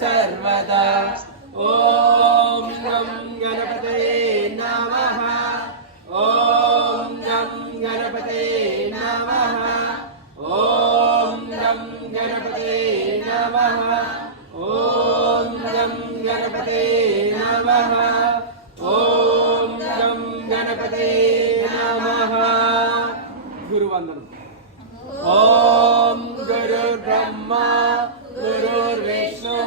सर्वदा। ॐ गं गणपतये नमः। ॐ गं गणपतये नमः। ॐ गं गणपतये नमः। ॐ गं गणपतये नमः। ॐ गं गणपतये नमः। गुरुवंदनम। ॐ गुरुर्ब्रह्मा गुरुर्विष्णु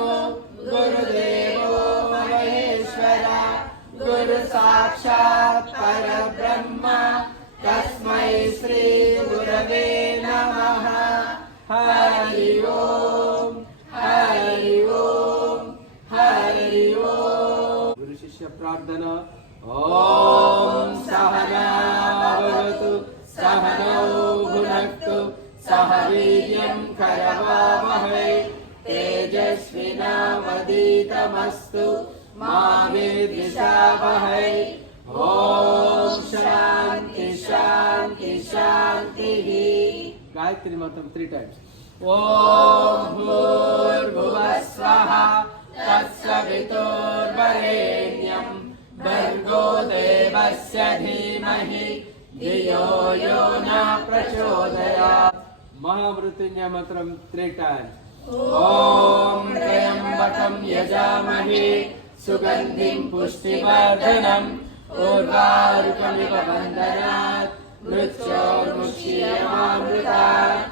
गुरुदेवो महेश्वरा गुरु साक्षात् परब्रह्म तस्मै श्री गुरवे नमः। हरि ओम हरि ओम हरि ओम। गुरु शिष्य प्रार्थना। ओम सहना भवतु सहनौ भुनक्तु सह वीर्यं करवावहै तेजस्विनावधीतमस्तु मा विद्विषावहै। ओम शांति शांति शांति। गायत्री मंत्र 3 times। ओम भूर्भुवः स्वः तत्सवितुर्वरेण्यं भर्गो देवस्य धीमहि धियो यो न प्रचोदयात्। महामृत्युंजय मंत्रम 3 times। ओम त्र्यंबकं यजामहे सुगंधिं पुष्टिवर्धनम् उर्वारुकमिव बन्धनात् मृत्योर्मुक्षीयमामृतात्।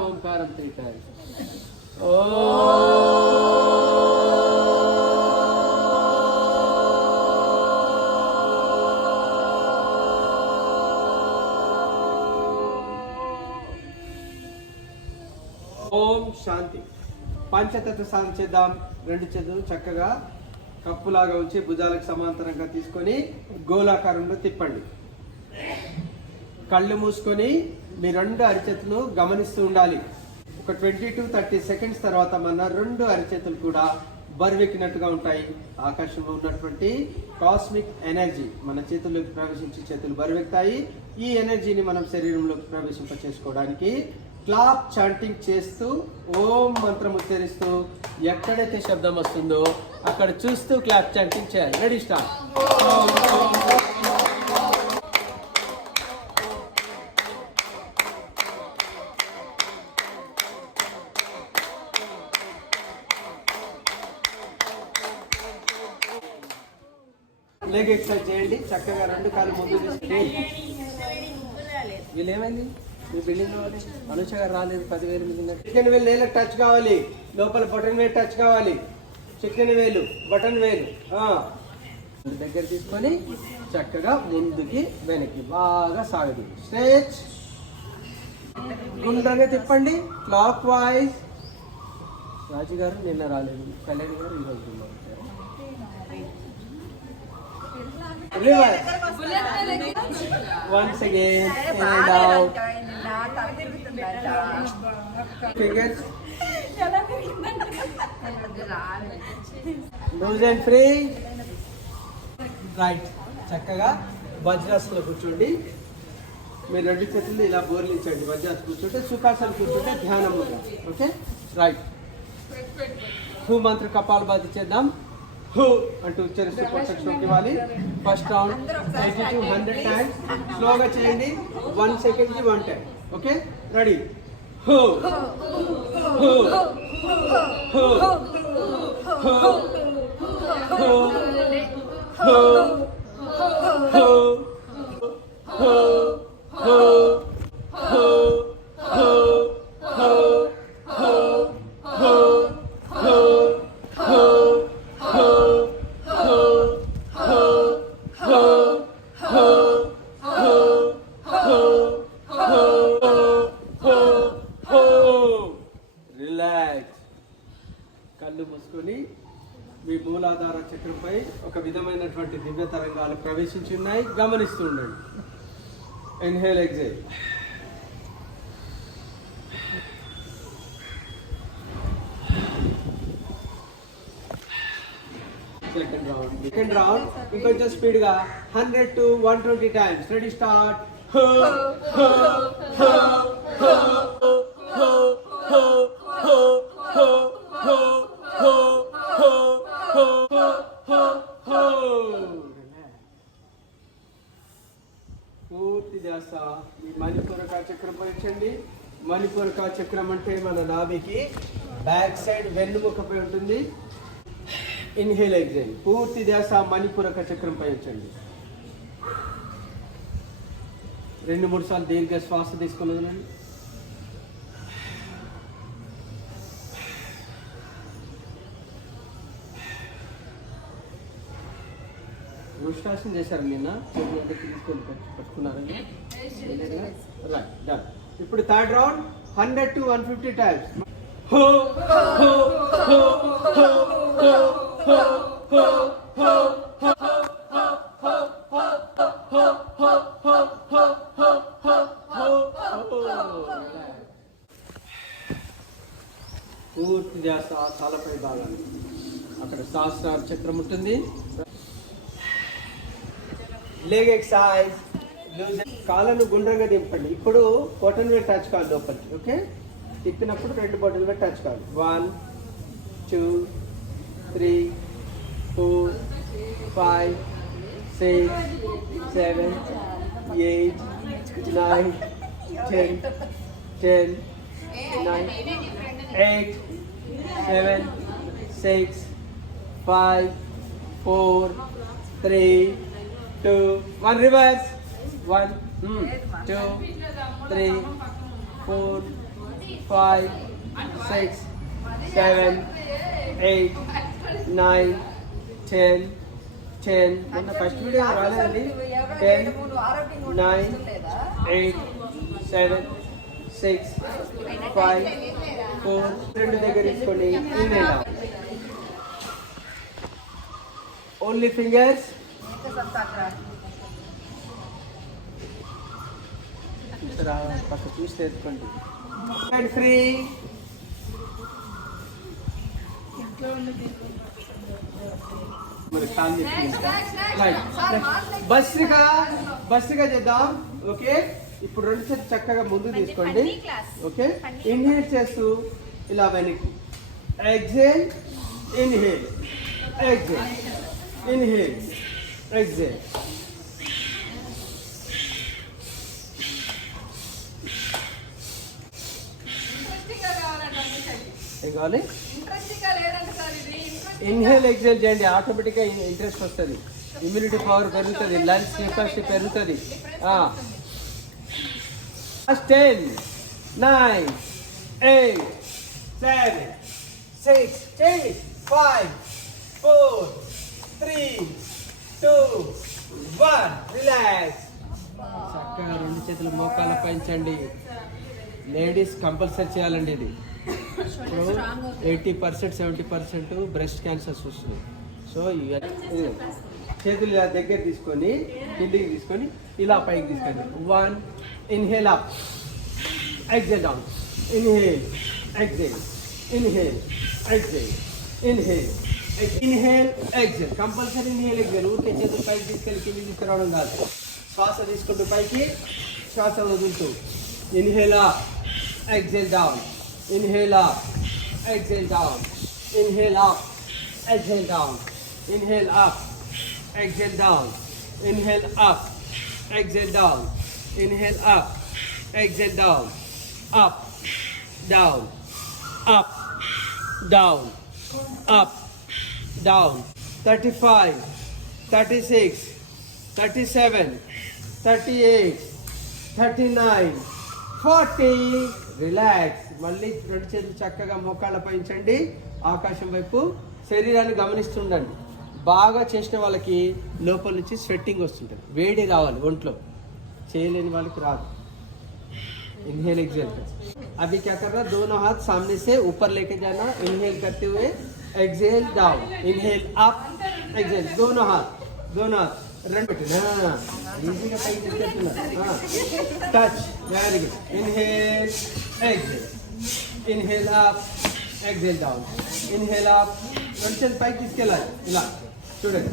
ओंकारं 3 times। ఓం శాంతి. పంచతత్వ సాధన చేద్దాం. 2 చేతులు చక్కగా కప్పులాగా ఉంచి భుజాలకు సమాంతరంగా తీసుకొని గోళాకారంలో తిప్పండి. కళ్ళు మూసుకొని మీ 2 అరిచేతులు గమనిస్తూ ఉండాలి. ఒక 20 to 30 seconds తర్వాత మన 2 అరిచేతులు కూడా బరువెక్కినట్టుగా ఉంటాయి. ఆకాశంలో ఉన్నటువంటి కాస్మిక్ ఎనర్జీ మన చేతుల్లోకి ప్రవేశించి చేతులు బరువెక్తాయి. ఈ ఎనర్జీని మనం శరీరంలోకి ప్రవేశింప చేసుకోవడానికి క్లాప్ చాంటింగ్ చేస్తూ ఓం మంత్రం ఉచ్చరిస్తూ ఎక్కడైతే శబ్దం వస్తుందో అక్కడ చూస్తూ క్లాప్ చాంటింగ్ చేయాలి. Ready start. లెగ్ ఎక్సర్సైజ్ చేయండి. చక్కగా 2 కాళ్ళు ముందు తీసుకుంటే వీళ్ళేమైంది మీ బిల్డింగ్ కావాలి. అనుష గారు రాలేదు. 10,000 మిగిలిన చికెన్ వేలు నేలకు టచ్ కావాలి. లోపల బటన్ వేలు టచ్ కావాలి. చికెన్ వేలు బటన్ వేలు దగ్గర తీసుకొని చక్కగా ముందుకి వెనక్కి బాగా సాగదు. స్ట్రెచ్. గుండ్రంగా తిప్పండి క్లాక్ వైజ్. రాజు గారు నిన్న రాలేదు. కళ్యాణి గారు ఈరోజు ఉన్నారు. Once again, and out. Fingers. Loose and free. Right. చక్కగా వజ్రాసనంలో కూర్చోండి. మీరు 2 చేతులు ఇలా బోర్లించండి. వజ్రాసనం కూర్చుంటే సుఖాసనం కూర్చుంటే ధ్యానంలో. Okay right. హూ మంత్ర కపాలభాతి చేద్దాం. హూ అంటూ ఉచ్చరిస్తూ పొట్టకు ఇవ్వాలి. First round 80 to 100 times. స్లోగా చేయండి. 1 second కి 1 time. Okay ready. Who who who who who who who who who who కళ్ళు మూసుకొని మీ మూలాధార చక్రంపై ఒక విధమైనటువంటి దివ్య తరంగాలు ప్రవేశించి ఉన్నాయి. గమనిస్తూ ఉండండి. Inhale exhale. సెకండ్ రౌండ్ ఇంకొంచెం స్పీడ్ గా 100 to 120 times. Ready start. చక్రం పరీక్షండి. మణిపూరక చక్రం అంటే మన నాభికి బ్యాక్ సైడ్ వెన్నుముకపై ఉంటుంది. Inhale exhale. పూర్తి ధ్యాస మణిపూరక చక్రం పై ఉంచండి. 2-3 సార్లు దీర్ఘ శ్వాస తీసుకున్నదండి. వృష్టాసనం చేశారు నిన్న. తీసుకొని పట్టుకున్నారండి. Right, done. ఇప్పుడు థర్డ్ రౌండ్ 100 to 150 టైమ్స్. హో హో హో హో హో హో హో హో పూర్తి ధ్యాస తలపై భాగాలు. అక్కడ సహస్రార చక్రం ఉంటుంది. Leg exercise. కాళ్ళను గుండ్రంగా దింపండి. ఇప్పుడు బొటన్ మీద టచ్ కావాలి లోపలికి. ఓకే, తిప్పినప్పుడు 2 బొటన్ మీద టచ్ కావాలి. 1 2 3 4 5 6 7 8 9 10 10 9 8 7 6 5 4 3 2 1. Reverse. 1 2 3 4 5 6 7 8 9 10 10. మొన్న ఫస్ట్ వీడియో రాలేదండి. 10 9 8 7 6 5 4. 2 దగ్గర తీసుకోండి. Only fingers. పక్క చూసి తెచ్చుకోండి. And free. మరి బస్గా చేద్దాం. ఓకే, ఇప్పుడు 2 సెట్ చక్కగా ముందు తీసుకోండి. ఓకే, ఇన్హేల్ చేస్తూ ఇలా వెనక్కి. Exhale, inhale, exhale, inhale, exhale. ఏం కావాలి? ఇన్హేల్ ఎగ్జేల్ చేయండి. ఆటోమేటిక్గా ఇంట్రెస్ట్ వస్తుంది. ఇమ్యూనిటీ పవర్ పెరుగుతుంది. లంగ్స్ కెపాసిటీ పెరుగుతుంది. 10 9 8 7 6 5 4 3 2 1. రిలాక్స్. చక్కగా 2 చేతులు మోకాళ్ళ పైంచండి. లేడీస్ కంపల్సరీ చేయాలండి ఇది. 80% 70% బ్రెస్ట్ క్యాన్సర్స్ వస్తున్నాయి. సో చేతులు ఇలా దగ్గర తీసుకొని కిందికి తీసుకొని ఇలా పైకి తీసుకోండి. 1 inhale up, exhale down, inhale exhale, inhale exhale, inhale inhale exhale. Compulsory inhale exhale. ఊరికే చేతులు పైకి తీసుకెళ్ళి కిందికి తీసుకురావడం కాదు. శ్వాస తీసుకుంటూ పైకి, శ్వాస వదులుతూ. Inhale up, exhale down, inhale up, exhale down, inhale up, exhale down, inhale up, exhale down, inhale up, exhale down, inhale up, exhale down, up, down, up, down, up, down. 35, 36, 37, 38, 39, 40. Relax. మళ్ళీ 2 చేతులు చక్కగా మోకాళ్ళపై ఉంచండి. ఆకాశం వైపు శరీరాన్ని గమనిస్తుండండి. బాగా చేసిన వాళ్ళకి లోపల నుంచి స్వెట్టింగ్ వస్తుంటుంది. వేడి రావాలి ఒంట్లో. చేయలేని వాళ్ళకి రాదు. इनहेल एक्सहेल कर। अभी क्या कर रहा, दोनों हाथ सामने से ऊपर लेके जाना, इनहेल करते हुए exhale down, inhale up, exhale, दोनों हाथ रन बटन, हाँ इजीगा पైకి తీసుకెళ్తున్నా, touch, very good, inhale exhale, inhale up, exhale down, inhale up, రెండు చేతులు పైకి తీసుకెళ్ళాలి ఇలా చూడండి,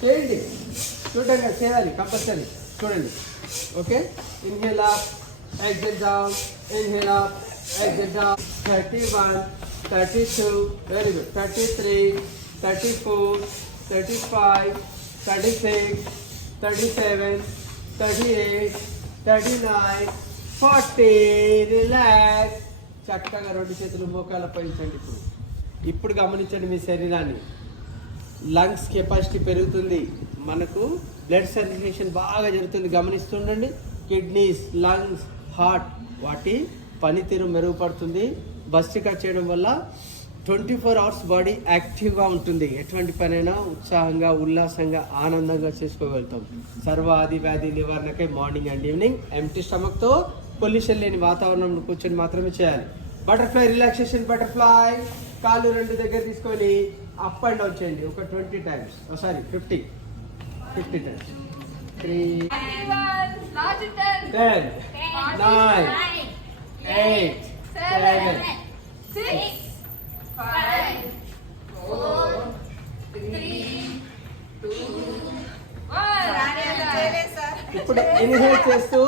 చేయండి చూడండి, చేయాలి కంపల్సరీ చూడండి, okay, inhale up, exhale down, inhale up, exhale down, 31, 32, very good, 33, 34, 35, 36, 37, 38, 39, 40. Relax. చక్కగా రెండు చేతులు మోకాళ్ళపై ఉంచండి. ఇప్పుడు గమనించండి మీ శరీరాన్ని. లంగ్స్ కెపాసిటీ పెరుగుతుంది, మనకు బ్లడ్ సర్క్యులేషన్ బాగా జరుగుతుంది. గమనిస్తుండండి. కిడ్నీస్, లంగ్స్, హార్ట్ వాటి పనితీరు మెరుగుపడుతుంది. భస్త్రిక చేయడం వల్ల 24 hours బాడీ యాక్టివ్గా ఉంటుంది. ఎటువంటి పనైనా ఉత్సాహంగా, ఉల్లాసంగా, ఆనందంగా చేసుకోగలుగుతాం. సర్వాది వ్యాధి నివారణకై మార్నింగ్ అండ్ ఈవినింగ్ ఎంటీ స్టమక్తో పొల్యూషన్ లేని వాతావరణంలో కూర్చొని మాత్రమే చేయాలి. Butterfly relaxation. బటర్ఫ్లై కాళ్ళు రెండు దగ్గర తీసుకొని అప్ అండ్ డౌన్ చేయండి. ఒక 20 times, 50 times. 3, 10, 9, 8, 7, 6, 5, 4, 3, 2, 1. ఇప్పుడు ఇన్హేల్ చేస్తూ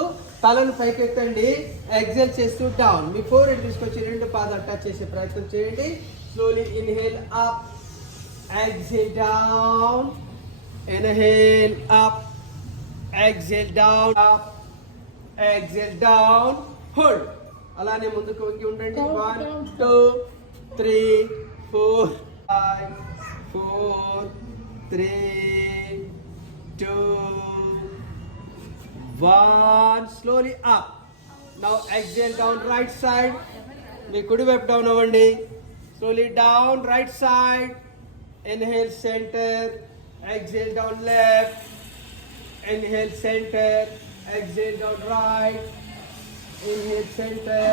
తలను పైకి ఎత్తండి. ఎక్సెల్ చేస్తూ డౌన్. మీ ఫోర్ హెడ్ తీసుకొచ్చి రెండు పాదాలు టచ్ చేసే ప్రయత్నం చేయండి. Slowly inhale up, exhale down, inhale up, exhale down, up, exhale down, hold. అలానే ముందుకు వంగి ఉండండి. 1, 2, 3, 4, 5, 4, 3, 2, 1. Slowly up. Now exhale down right side. మీ కుడి వైపు డౌన్ అవ్వండి. Slowly down right side. Inhale center. Exhale down left. Inhale center. Exhale down right. Inhale center.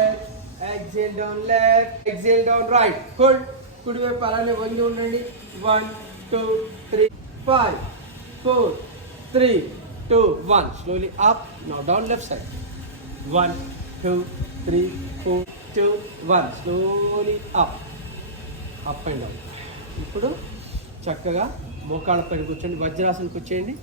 Exhale down left. Exhale down right. Hold. కుడి వైపు అలానే వంగి ఉండండి. 1, 2, 3, 5, 4, 3, 2, 1. Slowly up. Now down left side. 1, 2, 3, 4, 2, 1. Slowly up. Up and down. ఇప్పుడు చక్కగా మోకాళ్ళ పైన కూర్చోండి. వజ్రాసన కూర్చోండి.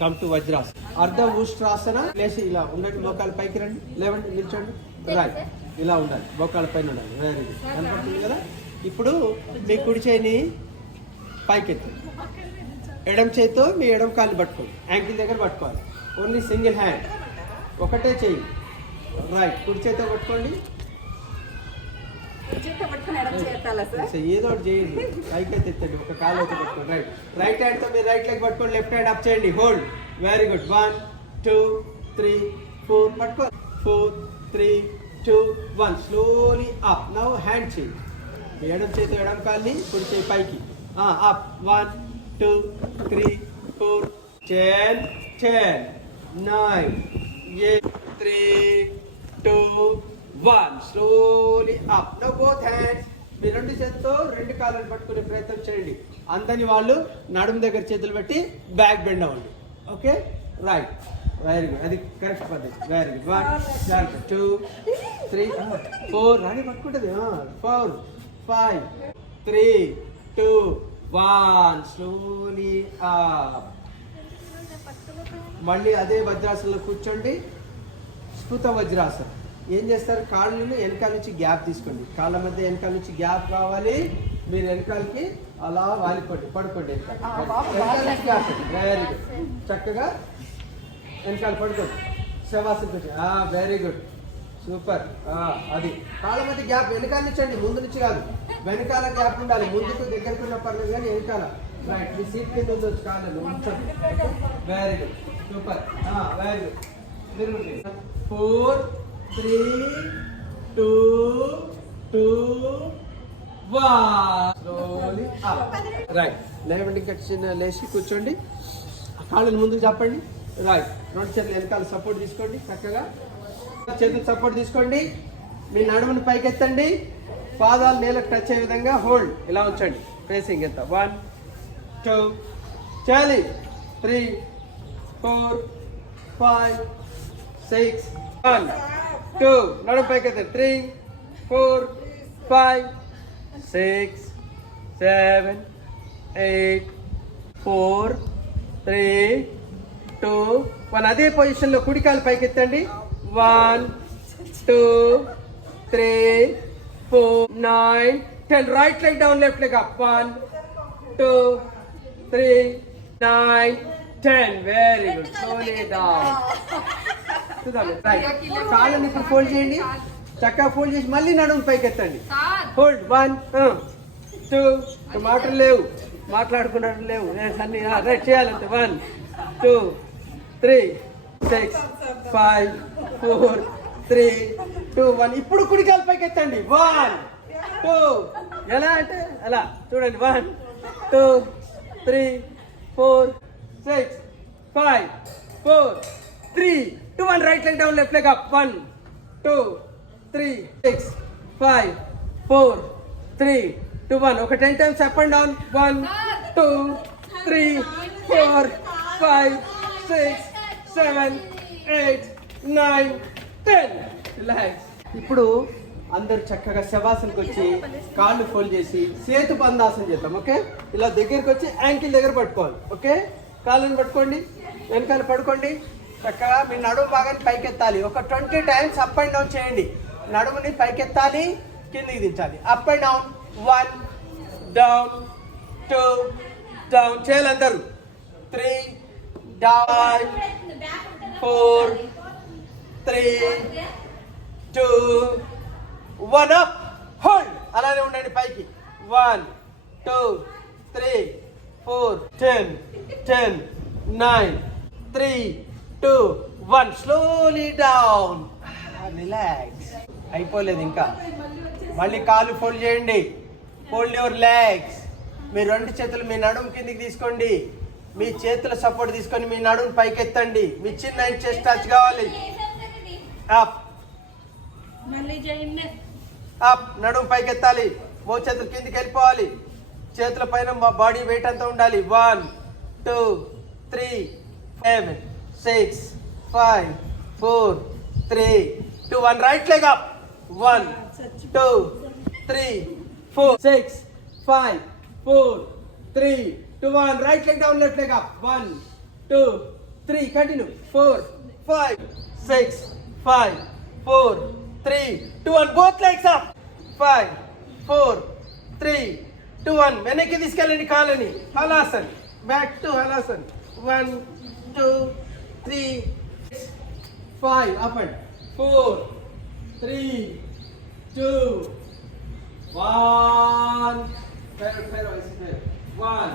Come to Vajrasana. అర్ధ ఉష్ట్రాసన. లేచి ఇలా ఉండండి. మోకాళ్ళ పైకి రండి. లేవండి, నిల్చోండి. రైట్. ఇలా ఉండాలి. మోకాళ్ళ పైన ఉండాలి. Very good. కనపడుతుంది కదా. ఇప్పుడు మీ కుడి చేయిని పైకి ఎత్తండి. ఎడం చేతితో మీ ఎడం కాళ్ళు పట్టుకోండి. యాంకిల్ దగ్గర పట్టుకోవాలి. ఓన్లీ సింగిల్ హ్యాండ్, ఒకటే చెయ్యి. రైట్. కుడి చేతితో పట్టుకోండి. ఏదో ఒకటి చేయండి. పైకి అయితే ఎత్తండి. ఒక కాలు అయితే పట్టుకోండి. రైట్. రైట్ హ్యాండ్తో మీరు రైట్ లెగ్ పట్టుకోండి. లెఫ్ట్ హ్యాండ్ అప్ చేయండి. హోల్డ్. Very good. 1, 2, 3, 4 పట్టుకోండి. 4, 3, 2, 1. Slowly up. నౌ హ్యాండ్ చేయండి. ఎడం చేతి ఎడం కాల్ని, కుడి చేయి పైకి. Up. 1, 2, 3, 4, 10, 10, 9, 8, 3, 2, 1. Slowly up. Now both hands. మీ రెండు చేతితో రెండు కాళ్ళని పట్టుకునే ప్రయత్నం చేయండి. అందని వాళ్ళు నడుము దగ్గర చేతులు పెట్టి బ్యాక్ బెండ్ అవ్వండి. ఓకే. రైట్. Very good. అది కరెక్ట్ పద్ధతి. Very good. 1, 2, 3, 4. రాని పట్టుకుంటుంది. 4, 5, 3, 2, 1. Slowly up. మళ్ళీ అదే వజ్రాసనంలో కూర్చోండి. స్ఫుత వజ్రాసనం. ఏం చేస్తారు? కాళ్ళని వెనకాల నుంచి గ్యాప్ తీసుకోండి. కాళ్ళ మధ్య వెనకాల నుంచి గ్యాప్ రావాలి. మీరు వెనకాలకి అలా వాలిపోండి. పడుకోండి. Very good. చక్కగా వెనకాల పడుకోండి. శవాసన కూర్చోండి. Very good. సూపర్. అది కాళ్ళ మధ్య గ్యాప్ వెనకాల నుంచి అండి, ముందు నుంచి కాదు. వెనకాల గ్యాప్ ఉండాలి. ముందుకు దగ్గరకు ఉన్న పర్లేదు కానీ వెనకాల. రైట్. మీ సీట్ కింద ఉండొచ్చు కాళ్ళు ఉంచండి. Very good. Super. Very good. తిరుగుతుంది. 4, 3, 2, 1. Slowly up. రైట్. లేవండి. ఇంకా చిన్న లేచి కూర్చోండి. కాళ్ళని ముందుకు చెప్పండి. రైట్. రెండు చేతులు వెనకాల సపోర్ట్ తీసుకోండి. చక్కగా చేతులు సపోర్ట్ తీసుకోండి. మీ నడుముని పైకెత్తండి. పాదాలు నేలకు టచ్ అయ్యే విధంగా హోల్డ్. ఇలా ఉంచండి. ఫేసింగ్ ఎంత. 1, 2, చాలి. 3, 4, 5, 6, 1, 2. నడుము పైకెత్తండి. 3, 4, 5, 6, 7, 8, 4, 3, 2, 1. అదే పొజిషన్లో కుడికాలు పైకెత్తండి. 1, 2, 3, 4, 9, 10. Right leg down, left leg up. 1, 2, 3, 9, 10. Very good. Slowly down. చూద్దాం. రైట్, కాళ్ళని ఇప్పుడు ఫోల్డ్ చేయండి. చక్కగా ఫోల్డ్ చేసి మళ్ళీ నడుము పైకి ఎత్తండి. ఫోల్డ్ 1 2 మాటలు లేవు, మాట్లాడుకున్నట్టు లేవు అన్ని. రైట్, చేయాలంటే 1 2 3 6 5 4 3 2 1. ఇప్పుడు కుడికాలు పైకి ఎత్తండి. 1 2. ఎలా అంటే అలా చూడండి. 1 2 3 4 6 5 4 3 2 1. Right leg down, left leg up. 1 2 3 6 5 4 3 2 1. ఒక 10 times up and down. 1 2 3 4 5 6 7 8 9 10. Relax. ఇప్పుడు అందరు చక్కగా శవాసనకి వచ్చి కాళ్ళు ఫోల్డ్ చేసి సేతు బంధాసనం చేద్దాం. ఓకే, ఇలా దగ్గరికి వచ్చి యాంకిల్ దగ్గర పట్టుకోవాలి. ఓకే, కాళ్ళని పట్టుకోండి, వెనకాల పడుకోండి. చక్కగా మీ నడుము భాగాన్ని పైకెత్తాలి. ఒక 20 times అప్ అండ్ డౌన్ చేయండి. నడుముని పైకెత్తాలి, కిందికి దించాలి. Up and down. 1 down 2 down. చేయాలి అందరూ. 3 డౌన్ 4 3 2 1 అప్. హోల్డ్. అలానే ఉండండి పైకి. 1 2 3 4 10 10 9 3 2 1. Slowly down. రిలాక్స్. అయిపోలేదు ఇంకా. మళ్ళీ కాలు ఫోల్డ్ చేయండి. Fold your legs. మీ 2 చేతులు మీ నడుము కిందికి తీసుకోండి. మీ చేతుల సపోర్ట్ తీసుకొని మీ నడుము పైకి ఎత్తండి. మీ చిన్న చెస్ట్ టచ్ కావాలి. Up up. నడుము పైకి ఎత్తాలి. మో చేతులు కిందికి వెళ్ళిపోవాలి. చేతుల పైన బాడీ వెయిట్ అంతా ఉండాలి. 1 2 3 7 6 5 4 3 2 1. Right leg up. 1 2 3 4 6 5 4 3 2 1. Right leg down, left leg up. 1 2 3. Continue. 4 5 6 5 4 3 2 1. Both legs up. 5 4 3 2 1. వెనక్కి తీసుకెళ్ళండి కాళ్ళని. Halasan. Back to Halasan. 1 2 3 5 up and 4 3 2 1. Pero, 1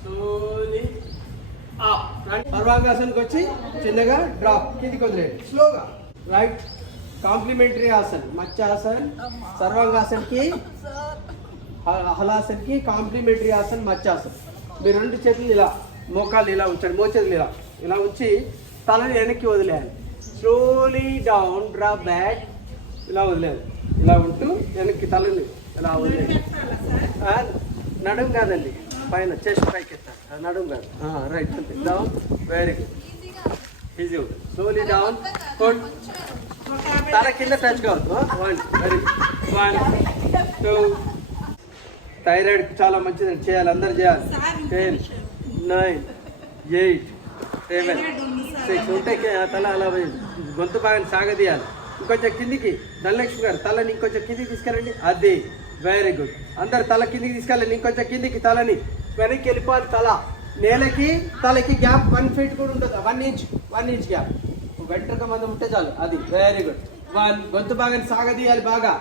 slowly up. సర్వాంగాసనకి వచ్చి చిన్నగా డ్రాప్, కిందికి వదిలేయండి స్లోగా. రైట్. కాంప్లిమెంటరీ ఆసన్, మత్స్యాసన్. సర్వాంగాసన్కి హలాసన్కి కాంప్లిమెంటరీ ఆసన్ మత్స్యాసన్. మీరు 2 చేతులు ఇలా మోకాలు ఇలా ఉంచండి. మోచేతులు ఇలా ఉంచి తలని వెనక్కి వదిలేయాలి. Slowly down, drop back. ఇలా వదిలేదు. ఇలా ఉంటూ వెనక్కి తలని ఇలా వదిలేదు. నడుము కాదండి, పైన చెస్ట్ పైకి ఎత్తాలి. నడుము కాదు. రైట్. అంతే. డౌన్. Very good. ఈజీ ఉంటుంది. Slowly down. తల కింద టచ్ కావద్దు. 1 వెరీ 1 2. థైరాయిడ్కి చాలా మంచిది, చేయాలి, అందరు చేయాలి. 10 9 8 7 6. ఉంటే తల అలా గొంతు బాగా సాగదీయాలి. ఇంకొంచెం కిందికి. ధనలక్ష్మి గారు తలని ఇంకొంచెం కిందికి తీసుకెళ్ళండి. అది వెరీ గుడ్. అందరు తల కిందికి తీసుకెళ్ళండి. ఇంకొంచెం కిందికి. తలని వెనక్కి వెళ్ళిపోవాలి. తల నేలకి తలకి గ్యాప్ 1 feet కూడా ఉంటుంది. 1 inch గ్యాప్. వెంట్రుక మందం ఉంటే చాలు. అది వెరీ గుడ్. 1. గొంతు బాగా సాగదీయాలి బాగా.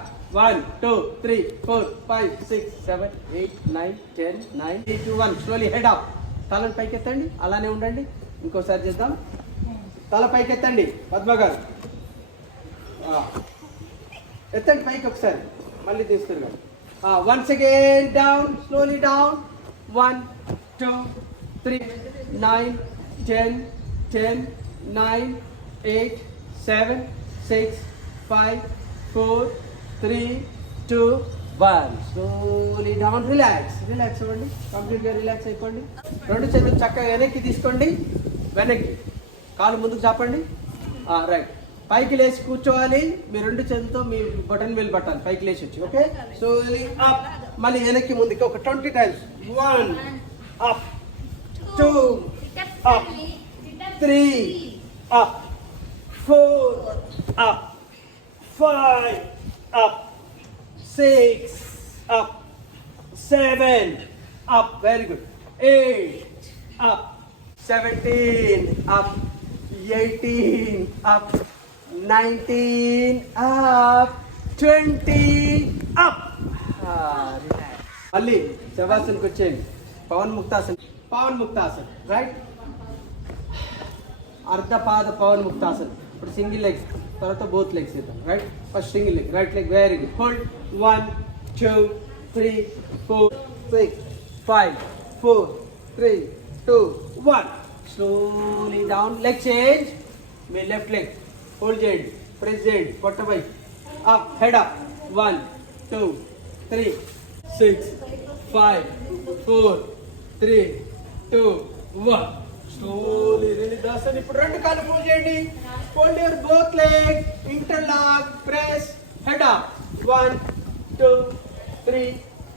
1 2 3 4 5 6 7 8 9 10 9 3 2 1. Slowly head up. తలని పైకి ఎత్తండి. అలానే ఉండండి. ఇంకోసారి చేద్దాం. తల పైకి ఎత్తండి. పద్మ గారు ఎత్తండి పైకి ఒకసారి. మళ్ళీ తీస్తారు కదా. Once again down. Slowly down. 1 2 3 9 10 10 9 8 7 6 5 4 3 2 1. Slowly down. Relax అవ్వండి. కంప్లీట్గా రిలాక్స్ అయిపోండి. 2 చేతులు చక్కగా వెనక్కి తీసుకోండి. వెనక్కి కాలు ముందుకు చాపండి. రైట్. పైకి లేచి కూర్చోవాలి. మీ 2 చేతులతో మీ బటన్ వేలు పట్టాలి. పైకి లేచి వచ్చి. Okay, slowly up. మళ్ళీ వెనక్కి ముందుకి ఒక 20 times. 1 up 2 up 3 up 4 up 5 up 6 up 7 up. Very good. 8 up 17 up 18 up, 19 up, 20 up. మళ్ళీ శవాసనకి వచ్చేయండి. పవన్ ముక్తాసన్ రైట్. అర్ధ పాద పవన్ ముక్తాసన్. ఇప్పుడు సింగిల్ లెగ్స్, తర్వాత బోత్ లెగ్స్ ఇద్దాం right. First single leg, right leg, very good. Hold 1 2 3 4 6 5 4 3 2 1. Slowly down. Leg change. మీ left leg hold చేయండి, press చేయండి, పొట్టపై up, head up. 1 2 3 6 5 4 3 2 1. Slowly release దాసన్. ఇప్పుడు రెండు కాళ్ళు ఫోల్డ్ చేయండి. Fold your both leg, interlock, press, head up. 1 2 3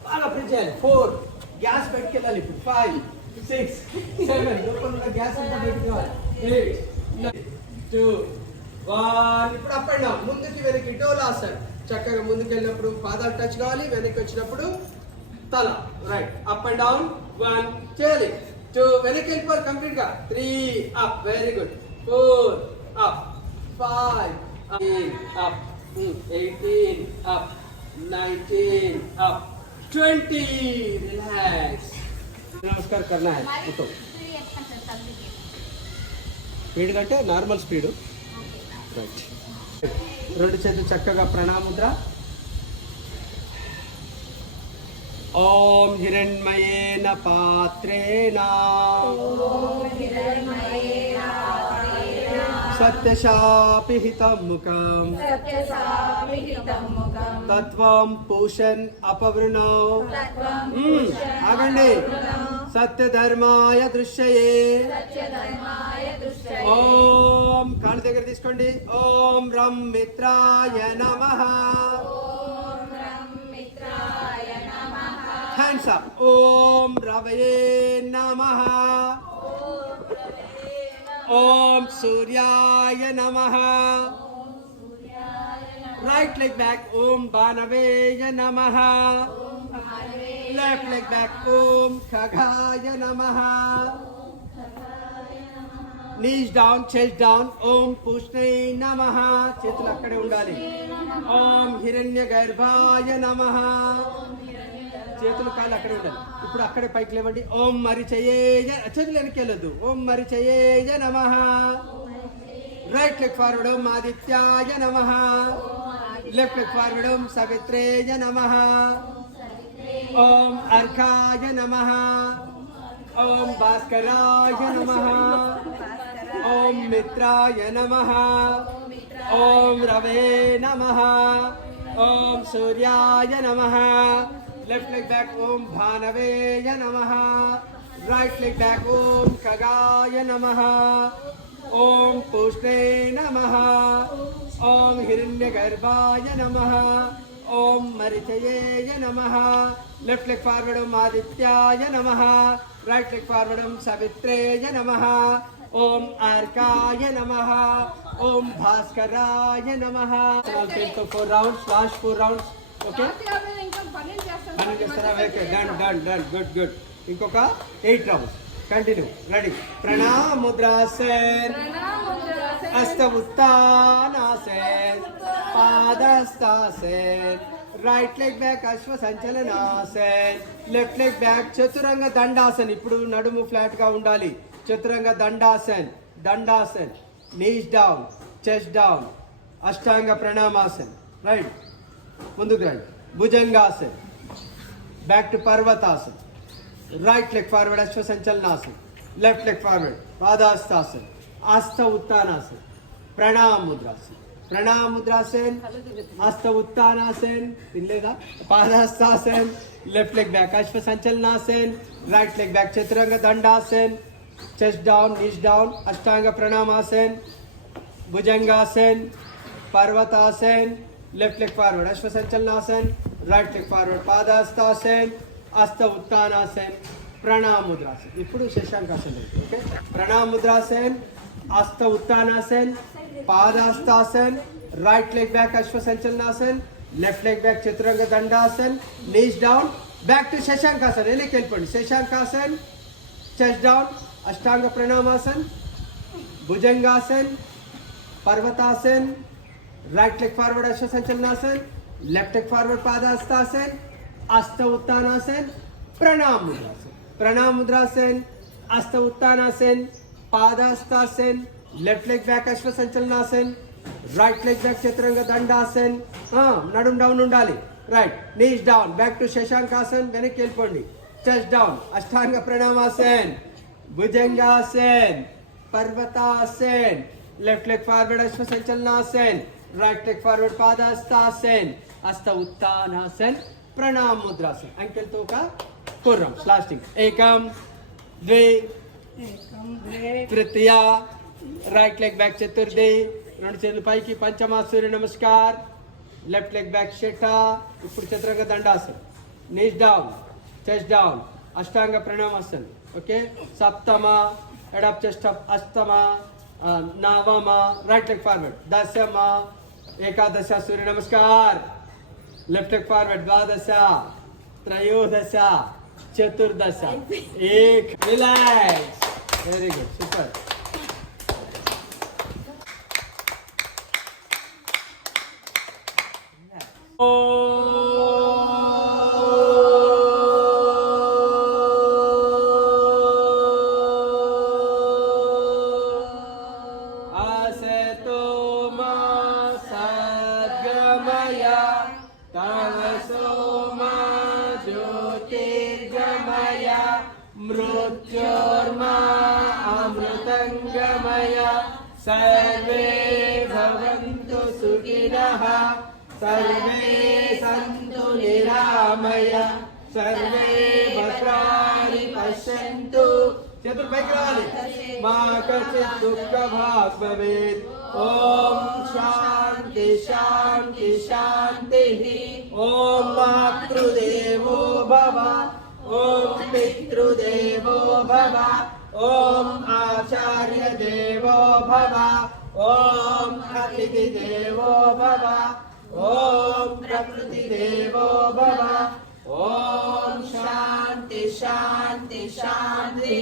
బాగా ప్రెస్ చేయాలి. 4 గ్యాస్ బయటికి వెళ్ళాలి. ఇప్పుడు 5 6 7 లోపల గ్యాస్ అంతా బయటికి రావాలి. 8 9 2 1. ఇప్పుడు అప్ అండ్ డౌన్, ముందుకి వెనక్కి డోలాసన్. చక్కగా ముందుకు వెళ్ళినప్పుడు పాదాలు టచ్ కావాలి, వెనక్కి వచ్చినప్పుడు తల రైట్. Up and down. 1 చేయాలి. 2 వెనక్కి వెళ్ళిపోవాలి కంప్లీట్ గా. 3 up, very good. 4 up, 5 up, 18 up, 19 up, 20 relax. नमस्कार करना है. तो స్పీడ్ కంటే నార్మల్ స్పీడ్ రైట్. రెండు చేతులు చక్కగా ప్రణాముద్ర. ఓం హిరణ్మయేన పాత్రేణ సత్యశాపిహితం ముఖం తత్వం పూషన్ అపవృణౌ. ఆగండి. సత్యధర్మాయ దృశ్యయే. ఓం కాళ్ళ దగ్గర తీసుకోండి. ఓం రం మిత్రాయ నమః. Hands up. ఓం రవయే నమః. ఓం సూర్యాయ నమః. Right leg back. ఓం బాణవేయ నమః. Left leg back. ఓం ఖగాయ నమః. Knees down, chest down. ఓం పుష్ణై నమః. చేతులు అక్కడే ఉండాలి. ఓం హిరణ్య గర్భాయ నమః. చేతులు కాళ్ళు అక్కడే ఉండాలి. ఇప్పుడు అక్కడే పైకి లేవండి. ఓం మరిచయేయ. చేతులు వెనక్కి వెళ్ళొద్దు. ఓం మరిచయేయ నమః. Right leg forward. ఓం ఆదిత్యాయ నమః. Left leg forward. ఓం సవిత్రేయ నమః. ఓం అర్కాయ నమః. ఓం భాస్కరాయ నమః. ఓం మిత్రాయ నమః. ఓం రవే నమః. ఓం సూర్యాయ నమః. Left leg back. ఓం భానవేయ నమః. Right leg back. ఓం ఖగాయ నమః. ఓం పుష్ణే నమః. ఓం హిరణ్యగర్భాయ నమః. ఓం మరిచయేయ నమః. Left leg forward. ఓం ఆదిత్యాయ నమః. Right leg forward. ఓం సవిత్రేయ నమః. ఓం అర్కాయ నమః. ఓం భాస్కరాయ నమః. 4 రౌండ్స్, లాస్ట్ 4 రౌండ్స్. ఓకే, పన్నెండు చేస్తారా? Done done done, good good. ఇంకొక 8 rounds. Continue. Ready. ప్రణాముద్రాసన్, Hasta Uttanasana, పాదస్థాసన్, right leg back Ashwa Sanchalanasan, left leg back Chaturanga దండాసన్. ఇప్పుడు నడుము ఫ్లాట్ గా ఉండాలి. Chaturanga Dandasan, Dandasan. Knees down, chest down, అష్టాంగ ప్రణామాసన్. రైట్, ముందుకు రండి. Bhujangasan, back to Parvatasan. Right leg forward Ashwa Sanchalanasan, left leg forward Padahastasan, Hasta Uttanasan, ప్రణాముద్రాసన్. ప్రణాముద్రాసన్, Hasta Uttanasana, వినలేదా? పాదాస్తాసన్, left leg back Ashwa సంచలనాసన్, right leg back Chaturanga Dandasan, chest down, knees down, అష్టాంగ ప్రణామాసన్, bhujangasan, పర్వతాసన్, left leg forward అశ్వ సంచలనాసన్, right leg forward Padahastasan, Hasta Uttanasan, Pranamudrasan. ఇప్పుడు Shashankasan. Okay, Pranamudrasan, Hasta Uttanasan, Padahastasan, right leg back Ashwa Sanchalanasan, left leg back Chaturanga Dandasan, knees down, back to శశాంకాసన్. వెనక్కి వెళ్ళిపోండి. Shashankasan, chest down, అష్టాంగ Pranamasan, Bhujangasan, Parvatasan, right leg forward Ashwa Sanchalanasan, left leg forward Padahastasan, अष्ट उत्तानासन, प्रणाम मुद्रासन। प्रणाम मुद्रासन, अष्ट Uttanasana, padahastasana, left leg back अश्व संचलनासन, right leg back Chaturanga దండాసన్, నడుం down ఉండాలి, right knees down, back to శశాంకాసన్, వెనక్కి వెళ్ళిపోండి, చెస్ట్ డౌన్, అష్టాంగ ప్రణామాసన్, భుజంగాసన్, పర్వతాసన్, లెఫ్ట్ లెగ్ ఫార్వర్డ్ అశ్వ సంచలనాసన్, రైట్ లెగ్ ఫార్వర్డ్ పాదహస్తాసన్, హస్త ఉత్తానాసన్, ప్రణామ ముద్రాసన్, అంకెల్తో ఒక కుర్రం స్లాస్టింగ్, ఏకం ద్వే తృతీయ, రైట్ లెగ్ బ్యాక్ చతుర్థి, రెండు చేతులు పైకి, పంచమ సూర్య నమస్కార్, లెఫ్ట్ లెగ్ బ్యాక్ షెఠ, ఇప్పుడు చతురంగ Dandasan, knees down, chest down, అష్టాంగ ప్రణామాసన్, ఓకే, సప్తమ ఎడప్ చెస్ట్ అప్, అష్టమ, నవమ రైట్ లెగ్ ఫార్వర్డ్, దశమ ఏకాదశ సూర్య నమస్కార్, లెఫ్ట్ లెగ్ ఫార్వర్డ్, ద్వాదశ త్రయోదశ చతుర్దశ, ఏక్ రిలాక్స్, వెరీ గుడ్, సూపర్. मृत्योर्मा अमृतंगमय, सर्वे भवन्तु सुखिनः, सर्वे सन्तु निरामय, सर्वे भद्राणि पश्यन्तु, चतुर्भैक रावाली, मा कचित् दुःखभाग् भवेत्, ओम शांति शांति शांतिः, ओम मातृदेवो भव, ओम पितृदेवो भव, ओम आचार्य देवो भव, ओम अतिथि देवो भव, ओम प्रकृति देवो भव, ओम शांति शांति शांति।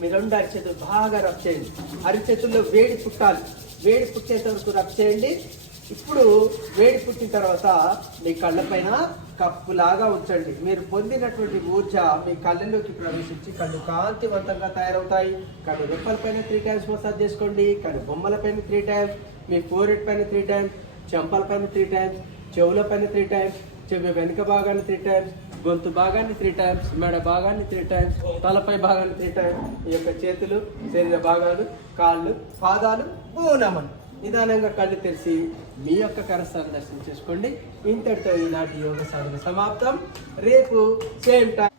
మీ రెండు అరిచేతులు బాగా రబ్ చేయండి, అరిచేతుల్లో వేడి పుట్టాలి, వేడి పుట్టేంత వరకు రబ్ చేయండి. ఇప్పుడు వేడి పుట్టిన తర్వాత మీ కళ్ళపైన కప్పులాగా ఉంచండి. మీరు పొందినటువంటి ఊర్జ మీ కళ్ళలోకి ప్రవేశించి కళ్ళు కాంతివంతంగా తయారవుతాయి. కళ్ళు రెప్పలపైన 3 times మసాజ్ చేసుకోండి, కళ్ళు బొమ్మలపైన 3 times, మీ ఫోరెడ్ పైన 3 times, చెంపలపైన 3 times, చెవులపైన 3 times, చెవి వెనుక భాగాన్ని 3 times, గొంతు భాగాన్ని 3 times, మెడ భాగాన్ని 3 times, తలపై భాగాన్ని 3 times, ఈ యొక్క చేతులు, శరీర భాగాలు, కాళ్ళు, పాదాలు, బోనమన్. నిదానంగా కళ్ళు తెరిచి మీ యొక్క కరస్థానం దర్శనం చేసుకోండి. ఇంతటితో ఈనాటి యోగ సాధన సమాప్తం. రేపు సేమ్ టైం